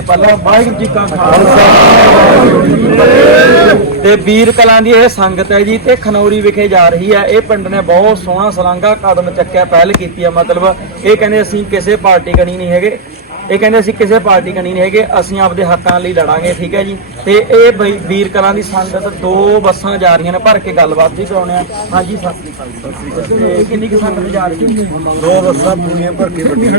ਪਹਿਲਾਂ ਵਾਹਿਗੁਰੂ ਜੀ ਕਾ ਖਾਲਸਾ। ਤੇ ਵੀਰ ਕਲਾਂ ਦੀ ਇਹ ਸੰਗਤ ਹੈ ਜੀ, ਤੇ ਖਨੌਰੀ ਵਿਖੇ ਜਾ ਰਹੀ ਹੈ। ਇਹ ਪਿੰਡ ਨੇ ਬਹੁਤ ਸੋਹਣਾ ਸਲਾਂਗਾ ਕਦਮ ਚੱਕਿਆ, ਪਹਿਲ ਕੀਤੀ ਹੈ ਮਤਲਬ। ਇਹ ਕਹਿੰਦੇ ਅਸੀਂ ਕਿਸੇ ਪਾਰਟੀ ਕਣੀ ਨਹੀਂ ਹੈਗੇ। ਇਹ ਕਹਿੰਦੇ ਅਸੀਂ ਕਿਸੇ ਪਾਰਟੀ ਕਣੀ ਨਹੀਂ ਹੈਗੇ ਅਸੀਂ ਆਪਦੇ ਹੱਕਾਂ ਲਈ ਲੜਾਂਗੇ ਠੀਕ ਹੈ ਜੀ। ਤੇ ਇਹ ਬਈ ਵੀਰ ਕਲਾਂ ਦੀ ਸੰਗਤ ਦੋ ਬੱਸਾਂ ਜਾ ਰਹੀਆਂ ਨੇ ਭਰ ਕੇ ਗੱਲਬਾਤ ਵੀ ਕਰਾਉਣੇ ਆ। ਹਾਂਜੀ ਸਤਿ ਸ੍ਰੀ ਅਕਾਲ। ਜੀ ਤੇ ਕਿੰਨੀ ਕੁ ਸੰਗਤ ਜਾ ਰਹੀ ਹੈ? ਦੋ ਬੱਸਾਂ ਪੂਰੀਆਂ ਭਰ ਕੇ ਵੱਡੀਆਂ।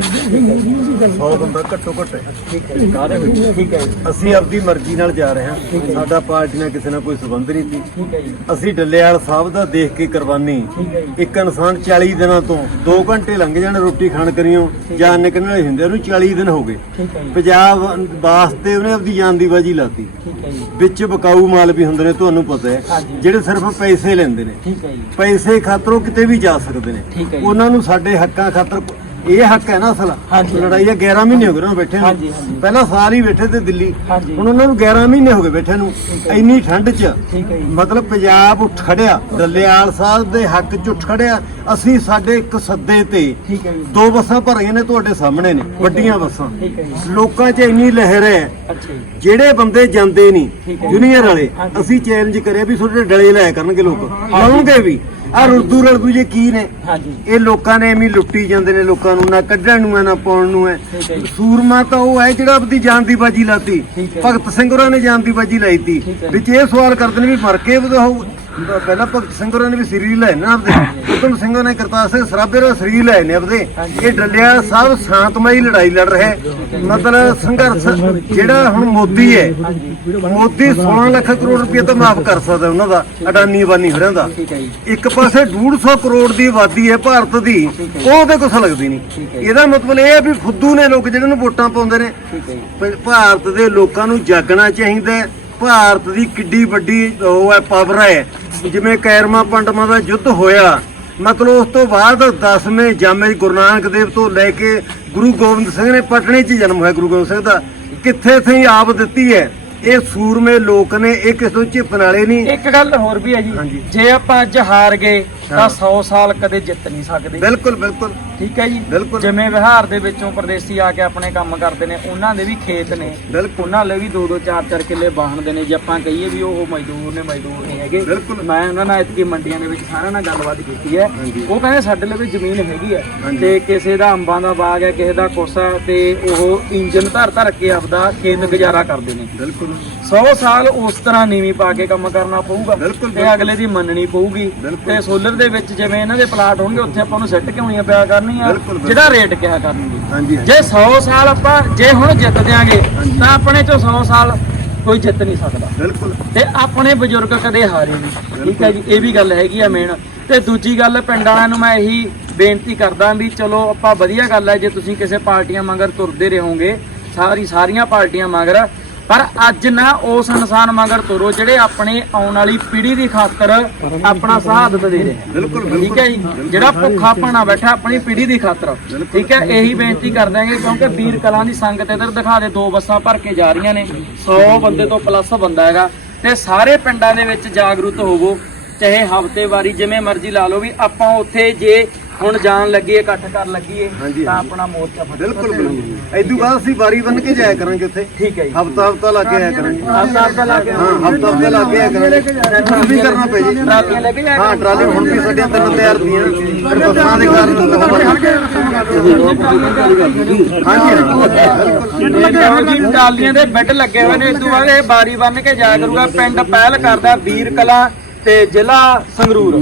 100 ਬੰਦਾ ਘੱਟੋ ਘੱਟ ਠੀਕ ਹੈ ਜੀ? ਠੀਕ ਹੈ ਜੀ। ਅਸੀਂ ਆਪਦੀ ਮਰਜ਼ੀ ਨਾਲ ਜਾ ਰਹੇ ਹਾਂ। ਸਾਡਾ ਪਾਰਟੀ ਨਾਲ ਕਿਸੇ ਨਾਲ ਕੋਈ ਸਬੰਧ ਨਹੀਂ ਸੀ। ਠੀਕ ਹੈ ਜੀ। ਅਸੀਂ ਡੱਲੇਵਾਲ ਸਾਹਿਬ ਦਾ ਦੇਖ ਕੇ ਕੁਰਬਾਨੀ। ਜੀ। ਇੱਕ ਇਨਸਾਨ 40 ਦਿਨਾਂ ਤੋਂ 2 ਘੰਟੇ ਲੰਘ ਜਾਣ ਰੋਟੀ ਖਾਣ ਕਰੀਓ ਜਾਨ ਨਿਕਲਣ ਵਾਲੇ ਹੁੰਦੇ ਉਹਨੂੰ 40 ਦਿਨ ਹੋ ਗਏ। ਠੀਕ ਹੈ ਜੀ। ਪੰਜਾਬ ਵਾਸਤੇ ਉਹਨੇ ਆਪਦੀ ਜਾਨ ਦੀ ਬਾਜੀ ਲਾਤੀ। ਠੀਕ ਹੈ ਜੀ। ਵਿੱਚ ਬਕਾਊ ਮਾਲ ਵੀ ਹੁੰਦੇ ਨੇ ਤੁਹਾਨੂੰ ਪਤਾ ਹੈ। ਹਾਂਜੀ। ਜਿਹੜੇ ਸਿਰਫ ਪੈਸੇ ਲੈਂਦੇ ਨੇ। ਠੀਕ ਹੈ ਜੀ। ਪੈਸੇ ਖਾਤਰੋਂ ਕਿਤੇ ਵੀ ਜਾ ਸਕਦੇ ਨੇ। ਠੀਕ ਹੈ ਜੀ। ਉਹਨਾਂ ਨੂੰ ਸਾਡੇ ਹੱਕਾਂ ਖਾਤਰ ਇਹ ਹੱਕ ਹੈ ਨਾ ਅਸਲ। ਹਾਂਜੀ। ਲੜਾਈ ਆ 11 ਮਹੀਨੇ ਹੋ ਗਏ ਉਹਨਾਂ ਨੂੰ ਬੈਠੇ ਨੂੰ। ਹਾਂਜੀ। ਪਹਿਲਾਂ ਸਾਲ ਹੀ ਬੈਠੇ ਤੇ ਦਿੱਲੀ। ਹਾਂਜੀ। ਹੁਣ ਉਹਨਾਂ ਨੂੰ 11 ਮਹੀਨੇ ਹੋ ਗਏ ਬੈਠੇ ਨੂੰ। ਹੈ। ਇੰਨੀ ਠੰਡ 'ਚ। ਠੀਕ ਹੈ ਜੀ। ਮਤਲਬ ਪੰਜਾਬ ਉੱਠ ਖੜਿਆ। ਦੱਲੇਵਾਲ ਸਾਹਿਬ ਦੇ ਹੱਕ 'ਚ ਉੱਠ ਖੜਿਆ। ਅਸੀਂ ਸਾਡੇ ਇੱਕ ਸੱਦੇ ਤੇ ਠੀਕ ਹੈ ਜੀ। ਦੋ ਬੱਸਾਂ ਭਰੀਆਂ ਨੇ ਤੁਹਾਡੇ ਸਾਹਮਣੇ ਨੇ। ਵੱਡੀਆਂ ਬੱਸਾਂ। ਠੀਕ ਹੈ ਜੀ। ਲੋਕਾਂ 'ਚ ਇੰਨੀ ਲਹਿਰ ਹੈ। ਅੱਛਾ ਜੀ। ਜਿਹੜੇ ਬੰਦੇ ਜਾਂਦੇ ਨਹੀਂ ਠੀਕ ਹੈ। ਜੂਨੀਅਰ ਵਾਲੇ ਹਾਂਜੀ। ਅਸੀਂ ਚੈਲੰਜ ਕਰਿਆ ਵੀ ਤੁਹਾਡੇ ਡਲੇ ਲਾਇਆ ਕਰਨਗੇ ਲੋਕ। ਲਾਉਣਗੇ ਵੀ। ਆ ਰੁਰਦੂ ਰਲਦੂ ਜੇ ਕੀ ਨੇ ਹਾਂਜੀ ਇਹ ਲੋਕਾਂ ਨੇ ਐਵੇਂ ਲੁੱਟੀ ਜਾਂਦੇ ਨੇ ਲੋਕਾਂ ਨੂੰ ਨਾ ਕੱਢਣ ਨੂੰ ਹੈ ਨਾ ਪਾਉਣ ਨੂੰ ਹੈ ਠੀਕ ਹੈ ਜੀ। ਸੂਰਮਾ ਤਾਂ ਉਹ ਹੈ ਜਿਹੜਾ ਆਪਣੀ ਜਾਨ ਦੀ ਬਾਜੀ ਲਾਤੀ ਠੀਕ ਹੈ। ਭਗਤ ਸਿੰਘ ਹੋਰਾਂ ਨੇ ਜਾਨ ਦੀ ਬਾਜੀ ਲਾਈ ਤੀ ਠੀਕ ਹੈ। ਵਿੱਚ ਇਹ ਸਵਾਲ ਕਰਦੇ ਨੇ ਵੀ ਮਰ ਕੇ ਵਧਾਓ ਪਹਿਲਾਂ ਭਗਤ ਸਿੰਘ ਹੋਰਾਂ ਨੇ ਵੀ ਸਰੀਰ ਲੈ ਨਾ ਆਪਦੇ। ਉਤਮ ਸਿੰਘ ਨੇ ਕਰਤਾਰ ਸਿੰਘ ਸਰਾਭੇ ਹੋਰਾਂ ਸਰੀਰ ਲੈ ਨੇ ਆਪਦੇ। ਇਹ ਡੱਲਿਆ ਸਾਹਿਬ ਸ਼ਾਂਤਮਈ ਲੜਾਈ ਲੜ ਰਿਹਾ। ਮਤਲਬ ਸੰਘਰਸ਼ ਜਿਹੜਾ ਹੁਣ ਮੋਦੀ ਹੈ ਮੋਦੀ 16 ਲੱਖ ਕਰੋੜ ਰੁਪਏ ਤਾਂ ਮਾਫ ਕਰ ਸਕਦਾ ਉਹਨਾਂ ਦਾ ਅਡਾਨੀ ਬਾਨੀ ਹੋਰਾਂ ਦਾ। ਇੱਕ ਪਾਸੇ 150 ਕਰੋੜ ਦੀ ਆਬਾਦੀ ਹੈ ਭਾਰਤ ਦੀ ਉਹ ਉਹਦੇ ਕੁਛ ਲੱਗਦੀ ਨਹੀਂ। ਇਹਦਾ ਮਤਲਬ ਇਹ ਹੈ ਵੀ ਫੁੱਦੂ ਨੇ ਲੋਕ ਜਿਹੜੇ ਨੂੰ ਵੋਟਾਂ ਪਾਉਂਦੇ ਨੇ। ਭਾਰਤ ਦੇ ਲੋਕਾਂ ਨੂੰ ਜਾਗਣਾ ਚਾਹੀਦਾ। ਭਾਰਤ ਦੀ ਕਿੱਡੀ ਵੱਡੀ ਉਹ ਹੈ ਪਾਵਰ ਹੈ। ਜਿਵੇਂ ਕੈਰਮਾ ਪੰਡਮਾਂ ਦਾ ਯੁੱਧ ਹੋਇਆ ਮਤਲਬ ਉਸ ਤੋਂ ਬਾਅਦ 10ਵੇਂ ਜਾਮੇ ਗੁਰੂ ਨਾਨਕ ਦੇਵ ਤੋਂ ਲੈ ਕੇ ਗੁਰੂ ਗੋਬਿੰਦ ਸਿੰਘ ਨੇ ਪਟਨੇ 'ਚ ਜਨਮ ਹੋਇਆ ਗੁਰੂ ਗੋਬਿੰਦ ਸਿੰਘ ਦਾ। ਕਿੱਥੇ ਥੇ ਆਪ ਦਿੱਤੀ ਹੈ? ਇਹ ਸੂਰਮੇ ਲੋਕ ਨੇ ਇਹ ਕਿਸੇ ਝਿਪਣ ਵਾਲੇ ਨਹੀਂ। ਇੱਕ ਗੱਲ ਹੋਰ ਵੀ ਹੈ ਜੀ। ਜੇ ਆਪਾਂ ਅੱਜ ਹਾਰ ਗਏ ਤਾਂ ਹਾਂ। 100 ਸਾਲ ਕਦੇ ਜਿੱਤ ਨਹੀਂ ਸਕਦੇ। ਬਿਲਕੁਲ ਬਿਲਕੁਲ। ਠੀਕ ਹੈ ਜੀ? ਬਿਲਕੁਲ। ਜਿਵੇਂ ਬਿਹਾਰ ਦੇ ਵਿੱਚੋਂ ਪ੍ਰਦੇਸੀ ਆ ਕੇ ਆਪਣੇ ਕੰਮ ਕਰਦੇ ਨੇ ਉਹਨਾਂ ਦੇ ਵੀ ਖੇਤ ਨੇ। ਬਿਲਕੁਲ। ਉਹਨਾਂ ਲਈ ਵੀ ਦੋ ਦੋ ਚਾਰ ਚਾਰ ਕਿੱਲੇ ਬਾਹਣਦੇ ਨੇ। ਜੇ ਆਪਾਂ ਕਹੀਏ ਵੀ ਉਹ ਮਜ਼ਦੂਰ ਨੇ ਮਜ਼ਦੂਰ ਨਹੀਂ ਹੈਗੇ। ਬਿਲਕੁਲ। ਮੈਂ ਉਹਨਾਂ ਨਾਲ ਇਤਕੀ ਮੰਡੀਆਂ ਦੇ ਵਿੱਚ ਸਾਰਿਆਂ ਨਾਲ ਗੱਲਬਾਤ ਕੀਤੀ ਹੈ। ਹਾਂਜੀ। ਉਹ ਕਹਿੰਦੇ ਸਾਡੇ ਲਈ ਵੀ ਜ਼ਮੀਨ ਹੈਗੀ ਹੈ। ਹਾਂਜੀ। ਤੇ ਕਿਸੇ ਦਾ ਅੰਬਾਂ ਦਾ ਬਾਗ ਹੈ ਕਿਸੇ ਦਾ ਕੋਸਾ ਤੇ ਉਹ ਇੰਜਨ ਧਰ ਧਰ ਕੇ ਆਪਦਾ ਖੇਤ ਗੁਜ਼ਾਰਾ ਕਰਦੇ ਨੇ। ਬਿਲਕੁਲ। 100 ਸਾਲ ਉਸ ਤਰ੍ਹਾਂ ਨੀਵੀਂ ਪਾ ਕੇ ਕੰਮ ਕਰਨਾ ਪਊਗਾ। ਬਿਲਕੁਲ, ਤੇ ਅਗਲੇ ਦੀ ਮੰਨਣੀ ਪਊਗੀ। ਬਿਲਕੁਲ। ਤੇ ਸੋਲਰ ਦੇ ਵਿੱਚ ਜਿਵੇਂ ਇਹਨਾਂ ਦੇ ਪਲਾਟ ਹੋਣਗੇ ਉੱਥੇ ਆਪਾਂ ਨੂੰ ਸੈੱਟ ਕਿਉਂ ਨਹੀਂ ਪਿਆ ਕਰਨੀ? ਆ ਬਿਲਕੁਲ, ਰੇਟ ਕਿਹਾ ਕਰਨਗੇ। ਹਾਂਜੀ ਜੇ 100 ਸਾਲ ਆਪਾਂ ਜੇ ਹੁਣ ਜਿੱਤ ਦਿਆਂਗੇ ਤਾਂ ਆਪਣੇ ਚੋਂ 100 ਸਾਲ ਕੋਈ ਜਿੱਤ ਨਹੀਂ ਸਕਦਾ। ਬਿਲਕੁਲ। ਤੇ ਆਪਣੇ ਬਜ਼ੁਰਗ ਕਦੇ ਹਾਰੇ ਨਹੀਂ। ਠੀਕ ਹੈ ਜੀ ਇਹ ਵੀ ਗੱਲ ਹੈਗੀ ਆ ਮੇਨ ਤੇ ਦੂਜੀ ਗੱਲ ਪਿੰਡ ਵਾਲਿਆਂ ਨੂੰ ਮੈਂ ਇਹੀ ਬੇਨਤੀ ਕਰਦਾ ਵੀ ਚਲੋ ਆਪਾਂ ਵਧੀਆ ਗੱਲ ਹੈ ਜੇ ਤੁਸੀਂ ਕਿਸੇ ਪਾਰਟੀਆਂ ਮਗਰ ਤੁਰਦੇ ਰਹੋਗੇ ਸਾਰੀ ਸਾਰੀਆਂ ਪਾਰਟੀਆਂ ਮਗਰ ਪਰ ਅੱਜ ਨਾ ਉਸ ਇਨਸਾਨ ਮਗਰ ਤੁਰੋ ਜਿਹੜੇ ਆਪਣੇ ਆਉਣ ਵਾਲੀ ਪੀੜ੍ਹੀ ਦੀ ਖਾਤਰ ਆਪਣਾ ਸ਼ਹਾਦਤ ਦੇ ਰਹੇ ਬਿਲਕੁਲ, ਠੀਕ ਹੈ ਜੀ? ਜਿਹੜਾ ਭੁੱਖਾ ਭਾਣਾ ਬੈਠਾ ਆਪਣੀ ਪੀੜ੍ਹੀ ਦੀ ਖਾਤਰ। ਠੀਕ ਹੈ? ਇਹੀ ਬੇਨਤੀ ਕਰ ਦਾਂਗੇ ਕਿਉਂਕਿ ਵੀਰ ਕਲਾਂ ਦੀ ਸੰਗਤ ਇਧਰ ਦਿਖਾ ਦੇ ਦੋ ਬੱਸਾਂ ਭਰ ਕੇ ਜਾ ਰਹੀਆਂ ਨੇ। 100 ਬੰਦੇ ਤੋਂ ਪਲੱਸ ਬੰਦਾ ਹੈਗਾ। ਤੇ ਸਾਰੇ ਪਿੰਡਾਂ ਦੇ ਵਿੱਚ ਜਾਗਰੂਕ ਹੋਵੋ। ਚਾਹੇ ਹਫ਼ਤੇ ਵਾਰੀ ਜਿਵੇਂ ਮਰਜ਼ੀ ਲਾ ਲਓ ਵੀ ਆਪਾਂ ਉੱਥੇ ਜੇ ਹੁਣ ਜਾਣ ਲੱਗੀਏ ਇਕੱਠ ਕਰਨ ਲੱਗੀਏ ਹਾਂਜੀ, ਤਾਂ ਹਾਂਜੀ। ਆਪਣਾ ਮੋਰਚਾ ਫਤਿਹ ਬਿਲਕੁਲ ਬਿਲਕੁਲ। ਐਦੂ ਬਾਅਦ ਅਸੀਂ ਵਾਰੀ ਬਣ ਕੇ ਜਾਇਆ ਕਰਾਂਗੇ ਉੱਥੇ। ਠੀਕ ਹੈ ਜੀ। ਹਫਤਾ ਹਫਤਾ ਲਾ ਕੇ ਆਇਆ ਕਰਾਂਗੇ। ਹਫ਼ਤਾ ਹਫ਼ਤਾ ਲਾ ਕੇ ਹਾਂ ਹਫਤਾ ਹਫਤਾ ਲਾ ਕੇ ਆਇਆ ਕਰਾਂਗੇ। ਕੁਛ ਵੀ ਕਰਨਾ ਪੈ ਜੀ। ਟਰਾਲੀਆਂ ਲੈ ਕੇ ਜਾਇਆ ਹਾਂ ਟਰਾਲੀ ਹੁਣ ਵੀ ਸਾਡੀਆਂ ਤਿੰਨ ਤਿਆਰ ਦੀਆਂ। ਫਿਰ ਬੱਸਾਂ ਦੇ ਕਾਰਨ ਹਾਂਜੀ ਦੇਖੋ ਜੀ ਟਰਾਲੀਆਂ ਦੇ ਬੈੱਡ ਲੱਗੇ ਹੋਏ ਨੇ ਇਸ ਤੋਂ ਬਾਅਦ ਇਹ ਬਾਰੀ ਬੰਨ ਕੇ ਜਾਇਆ ਕਰੂਗਾ। ਪਿੰਡ ਪਹਿਲ ਕਰਦਾ ਵੀਰ ਕਲਾ ਤੇ ਜ਼ਿਲ੍ਹਾ ਸੰਗਰੂਰ।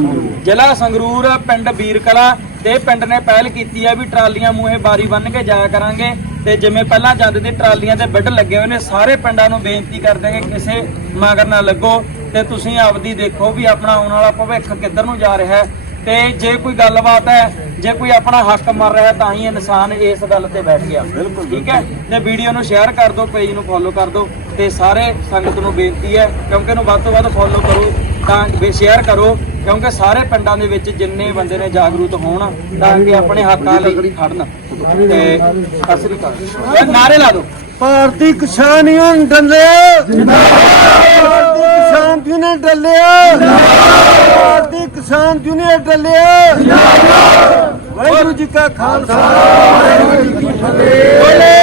ਜ਼ਿਲ੍ਹਾ ਸੰਗਰੂਰ ਪਿੰਡ ਵੀਰ ਕਲਾ ਤੇ ਪਿੰਡ ਨੇ ਪਹਿਲ ਕੀਤੀ ਹੈ ਵੀ ਟਰਾਲੀਆਂ ਮੂਹੇ ਬਾਰੀ ਬੰਨ ਕੇ ਜਾਇਆ ਕਰਾਂਗੇ ਤੇ ਜਿਵੇਂ ਪਹਿਲਾਂ ਜਾਂਦੇ ਤੇ ਟਰਾਲੀਆਂ ਦੇ ਬਿੱਡ ਲੱਗੇ ਹੋਏ ਨੇ, ਸਾਰੇ ਪਿੰਡਾਂ ਨੂੰ ਬੇਨਤੀ ਕਰਦੇ ਕਿ ਕਿਸੇ ਮਗਰ ਨਾ ਲੱਗੋ ਤੇ ਤੁਸੀਂ ਆਪਦੀ ਦੇਖੋ ਵੀ ਆਪਣਾ ਆਉਣ ਵਾਲਾ ਭਵਿੱਖ ਕਿੱਧਰ ਨੂੰ ਜਾ ਰਿਹਾ ਹੈ। ਤੇ ਜੇ ਕੋਈ ਗੱਲਬਾਤ ਹੈ ਜੇ ਕੋਈ ਆਪਣਾ ਹੱਕ ਮਰ ਰਿਹਾ ਤਾਂ ਹੀ ਇਨਸਾਨ ਇਸ ਗੱਲ ਤੇ ਬੈਠ ਗਿਆ। ਠੀਕ ਹੈ? ਤੇ ਵੀਡੀਓ ਨੂੰ ਸ਼ੇਅਰ ਕਰ ਦਿਓ ਪੇਜ ਨੂੰ ਫੋਲੋ ਕਰ ਦਿਓ ਤੇ ਸਾਰੇ ਸੰਗਤ ਨੂੰ ਬੇਨਤੀ ਹੈ ਕਿਉਂਕਿ ਇਹਨੂੰ ਵੱਧ ਤੋਂ ਵੱਧ ਫੋਲੋ ਕਰੋ ਤਾਂ ਵੀ ਸ਼ੇਅਰ ਕਰੋ ਕਿਉਂਕਿ ਸਾਰੇ ਪਿੰਡਾਂ ਦੇ ਵਿੱਚ ਜਿੰਨੇ ਬੰਦੇ ਨੇ ਜਾਗਰੂਕ ਹੋਣ ਤਾਂ ਕਿ ਆਪਣੇ ਹੱਕਾਂ ਲਈ ਖੜਨ। ਤੇ ਸਤਿ ਸ੍ਰੀ ਅਕਾਲ। ਇਹ ਨਾਰੇ ਲਾ ਦਿਓ। ਭਾਰਤੀ ਕਿਸਾਨ ਯੂਨੀਅਨ ਡੱਲੇ ਭਾਰਤੀ ਕਿਸਾਨ ਯੂਨੀਅਨ ਡੱਲੇ ਭਾਰਤੀ ਕਿਸਾਨ ਯੂਨੀਅਨ ਡੱਲੇ ਵਾਹਿਗੁਰੂ ਜੀ ਕਾ ਖਾਲਸਾ। ਵਾਹਿਗੁਰੂ ਜੀ ਕੀ ਫਤਿਹ।